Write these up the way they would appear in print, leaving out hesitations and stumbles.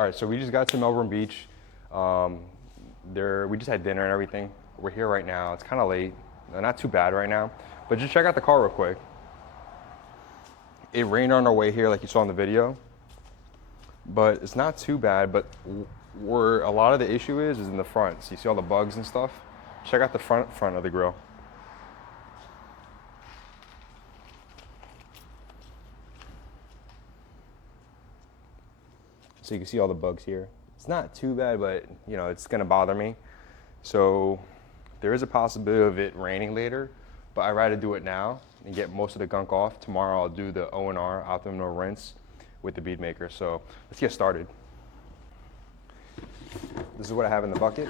All right, so we just got to Melbourne Beach. We just had dinner and everything. We're here right now. It's kind of late. Not too bad right now, but just check out the car real quick. It rained on our way here like you saw in the video, but it's not too bad. But where a lot of the issue is in the front. So you see all the bugs and stuff? Check out the front of the grill. So you can see all the bugs here. It's not too bad, but you know, it's gonna bother me. So there is a possibility of it raining later, but I'd rather do it now and get most of the gunk off. Tomorrow I'll do the O&R, optimum rinse, with the bead maker. So let's get started. This is what I have in the bucket.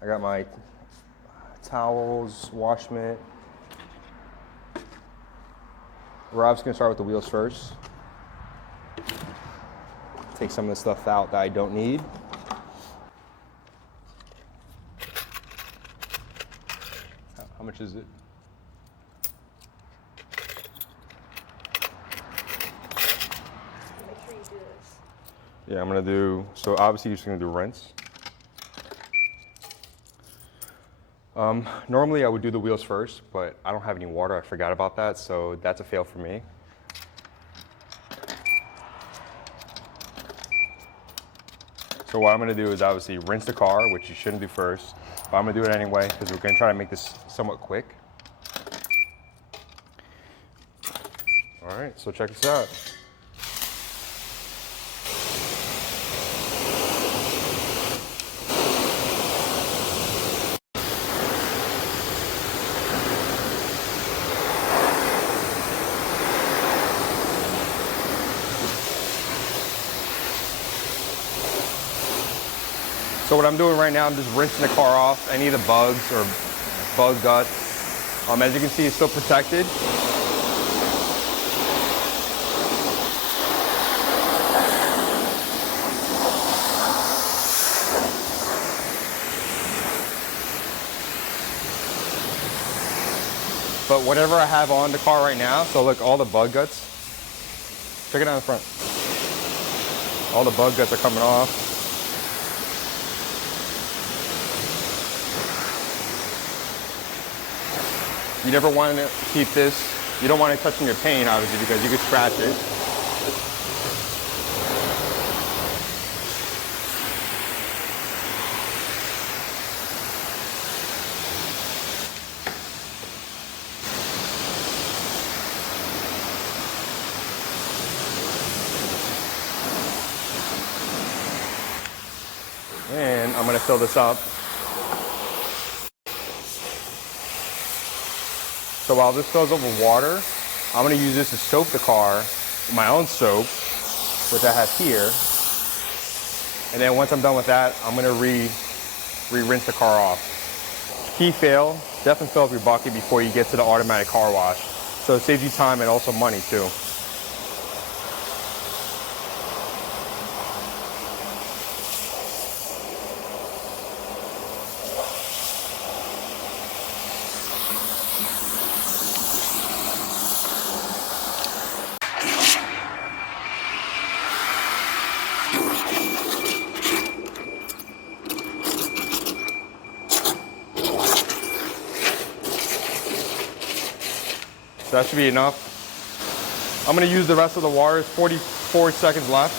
I got my towels, wash mitt. We're obviously gonna start with the wheels first. Take some of the stuff out that I don't need. How much is it? Make sure you do this. Yeah, I'm gonna do, so obviously you're just gonna do rinse. Normally I would do the wheels first, but I don't have any water. I forgot about that, so that's a fail for me. So what I'm gonna do is obviously rinse the car, which you shouldn't do first, but I'm gonna do it anyway because we're gonna try to make this somewhat quick. All right, so check this out. So what I'm doing right now, I'm just rinsing the car off, any of the bugs or bug guts. As you can see, it's still protected. But whatever I have on the car right now, so look, all the bug guts, check it out in the front. All the bug guts are coming off. You never want to keep this, you don't want it touching your paint obviously because you could scratch it. And I'm going to fill this up. So while this fills up with water, I'm gonna use this to soak the car with my own soap, which I have here. And then once I'm done with that, I'm gonna re-rinse the car off. Key fail, definitely fill up your bucket before you get to the automatic car wash. So it saves you time and also money too. So that should be enough. I'm gonna use the rest of the water. It's 44 seconds left.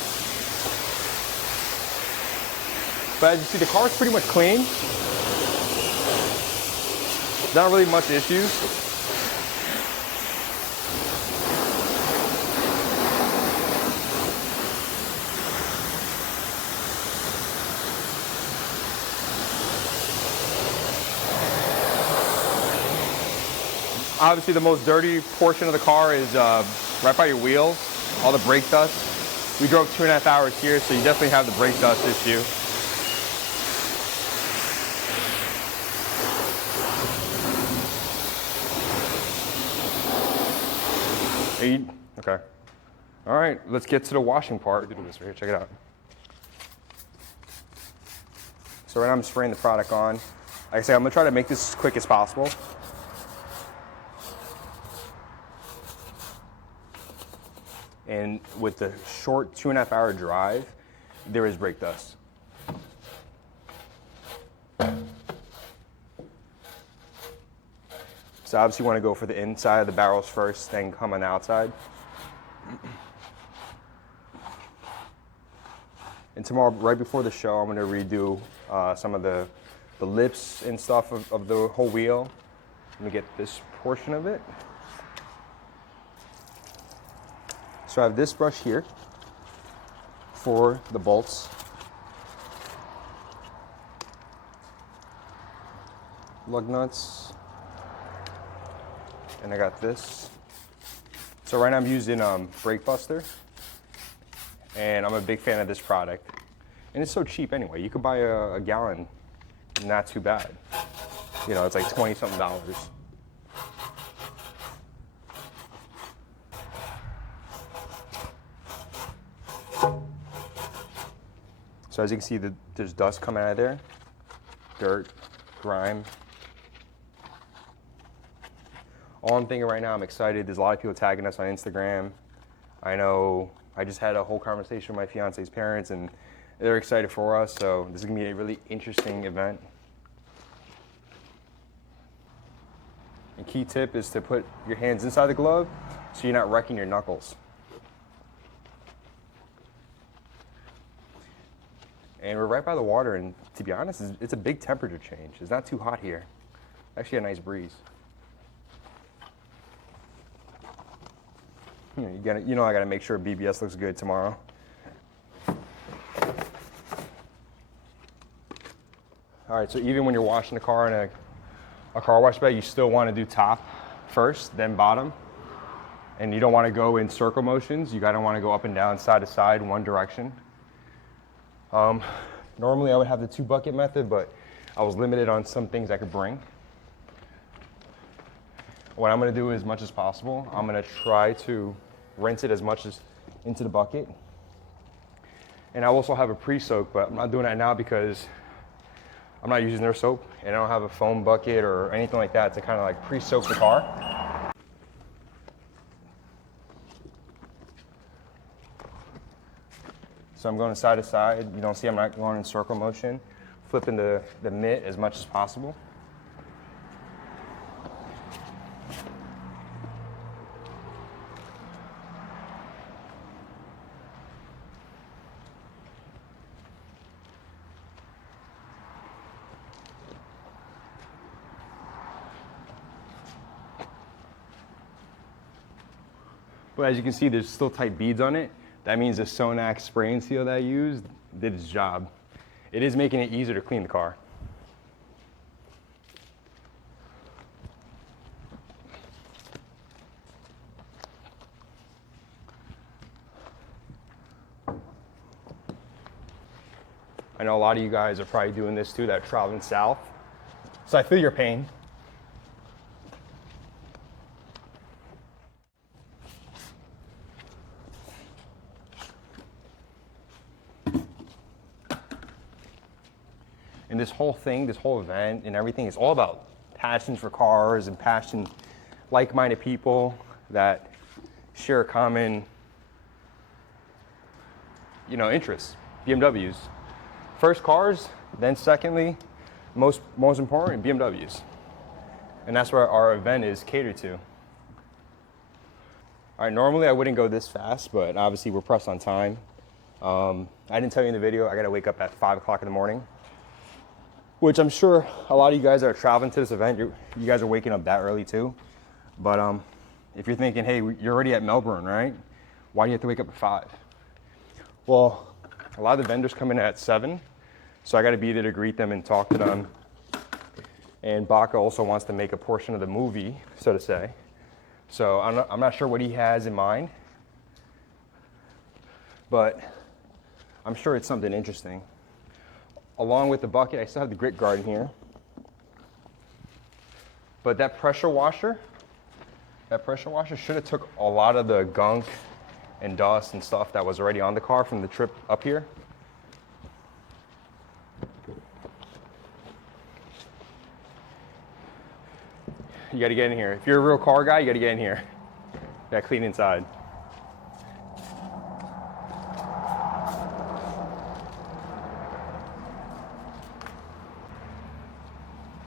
But as you see, the car is pretty much clean. Not really much issues. Obviously, the most dirty portion of the car is right by your wheels, all the brake dust. We drove 2.5 hours here, so you definitely have the brake dust issue. Okay. All right, let's get to the washing part. Do this right here, check it out. So right now I'm spraying the product on. Like I said, I'm gonna try to make this as quick as possible. And with the short 2.5 hour drive, there is brake dust. So obviously you want to go for the inside of the barrels first, then come on the outside. And tomorrow, right before the show, I'm going to redo some of the lips and stuff of the whole wheel. Let me get this portion of it. So I have this brush here for the bolts. Lug nuts. And I got this. So right now I'm using Brake Buster. And I'm a big fan of this product. And it's so cheap anyway. You could buy a gallon, not too bad. You know, it's like 20-something dollars. So as you can see, there's dust coming out of there. Dirt, grime. All I'm thinking right now, I'm excited. There's a lot of people tagging us on Instagram. I know I just had a whole conversation with my fiance's parents, and they're excited for us, so this is gonna be a really interesting event. A key tip is to put your hands inside the glove so you're not wrecking your knuckles. And we're right by the water, and to be honest, it's a big temperature change. It's not too hot here. Actually a nice breeze. You know I gotta make sure BBS looks good tomorrow. All right, so even when you're washing the car in a car wash bag, you still wanna do top first, then bottom. And you don't wanna go in circle motions. You gotta wanna go up and down, side to side, one direction. Normally I would have the 2-bucket method, but I was limited on some things I could bring. What I'm gonna do as much as possible, I'm gonna try to rinse it as much as into the bucket. And I also have a pre-soak, but I'm not doing that now because I'm not using their soap, and I don't have a foam bucket or anything like that to kind of like pre-soak the car. So I'm going side to side. You don't see I'm not going in circle motion. Flipping the mitt as much as possible. But as you can see, there's still tight beads on it. That means the Sonax spray and seal that I used did its job. It is making it easier to clean the car. I know a lot of you guys are probably doing this too, that are traveling south. So I feel your pain. And this whole thing, this whole event and everything is all about passion for cars and passion, like-minded people that share a common, interests. BMWs. First cars, then secondly, most important, BMWs. And that's where our event is catered to. All right, normally I wouldn't go this fast, but obviously we're pressed on time. I didn't tell you in the video, I gotta wake up at 5 o'clock in the morning. Which I'm sure a lot of you guys that are traveling to this event, you guys are waking up that early too. But if you're thinking, hey, you're already at Melbourne, right? Why do you have to wake up at 5? Well, a lot of the vendors come in at 7, so I gotta be there to greet them and talk to them. And Baca also wants to make a portion of the movie, so to say. So I'm not sure what he has in mind, but I'm sure it's something interesting. Along with the bucket, I still have the grit guard in here. But that pressure washer should have took a lot of the gunk and dust and stuff that was already on the car from the trip up here. You gotta get in here. If you're a real car guy, you gotta get in here. Gotta clean inside.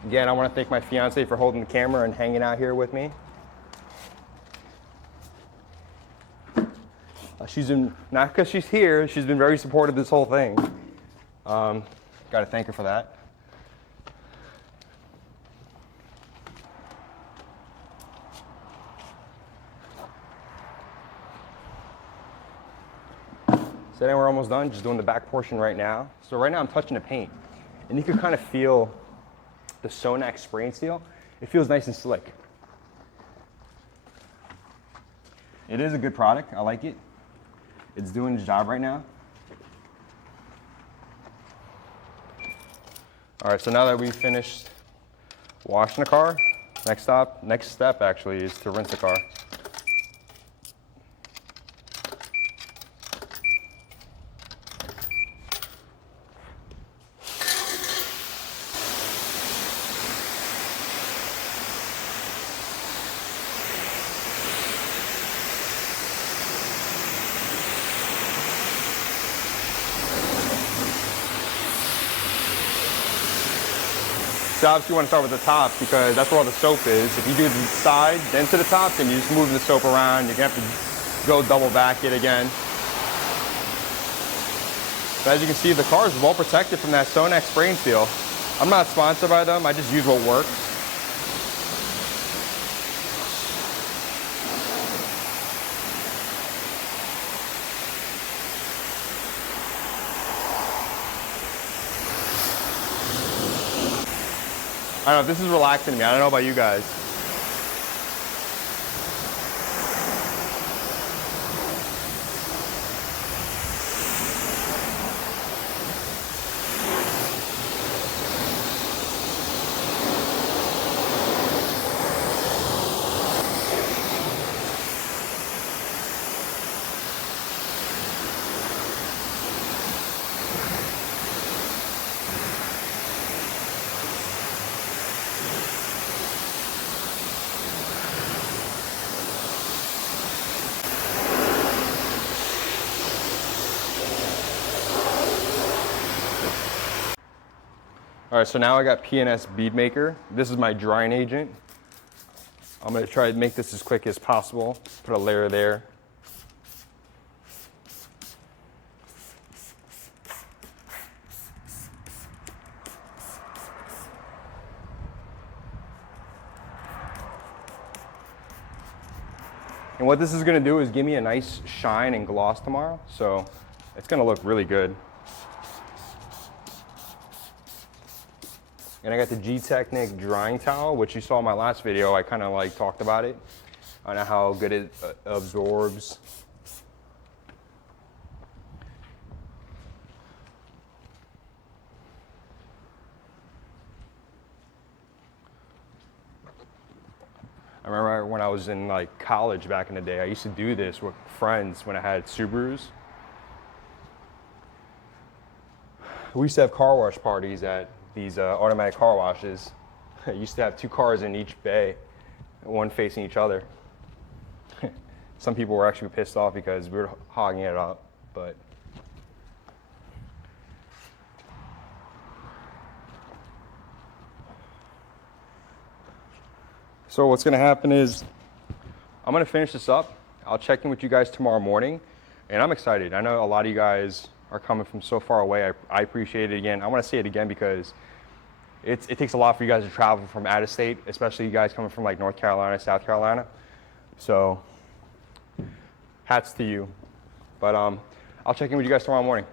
Again, I want to thank my fiance for holding the camera and hanging out here with me. She's been, not because she's here, she's been very supportive this whole thing. Got to thank her for that. So then we're almost done, just doing the back portion right now. So right now I'm touching the paint, and you can kind of feel the Sonax spray and seal. It feels nice and slick. It is a good product, I like it. It's doing its job right now. All right, so now that we've finished washing the car, next step actually is to rinse the car. So obviously you want to start with the top because that's where all the soap is. If you do the side, then to the top, then you just move the soap around. You're going to have to go double back it again. So as you can see, the car is well protected from that Sonax spray and seal. I'm not sponsored by them. I just use what works. I don't know, this is relaxing me. I don't know about you guys. All right, so now I got P&S Bead Maker. This is my drying agent. I'm gonna try to make this as quick as possible. Put a layer there. And what this is gonna do is give me a nice shine and gloss tomorrow. So it's gonna look really good. And I got the G-Technic drying towel, which you saw in my last video. I kind of like talked about it. I know how good it absorbs. I remember when I was in like college back in the day, I used to do this with friends when I had Subarus. We used to have car wash parties at these automatic car washes. I used to have 2 cars in each bay, one facing each other. Some people were actually pissed off because we were hogging it up, but. So what's gonna happen is, I'm gonna finish this up. I'll check in with you guys tomorrow morning, and I'm excited. I know a lot of you guys are coming from so far away. I appreciate it again. I want to say it again because it takes a lot for you guys to travel from out of state, especially you guys coming from like North Carolina, South Carolina. So hats to you. But I'll check in with you guys tomorrow morning.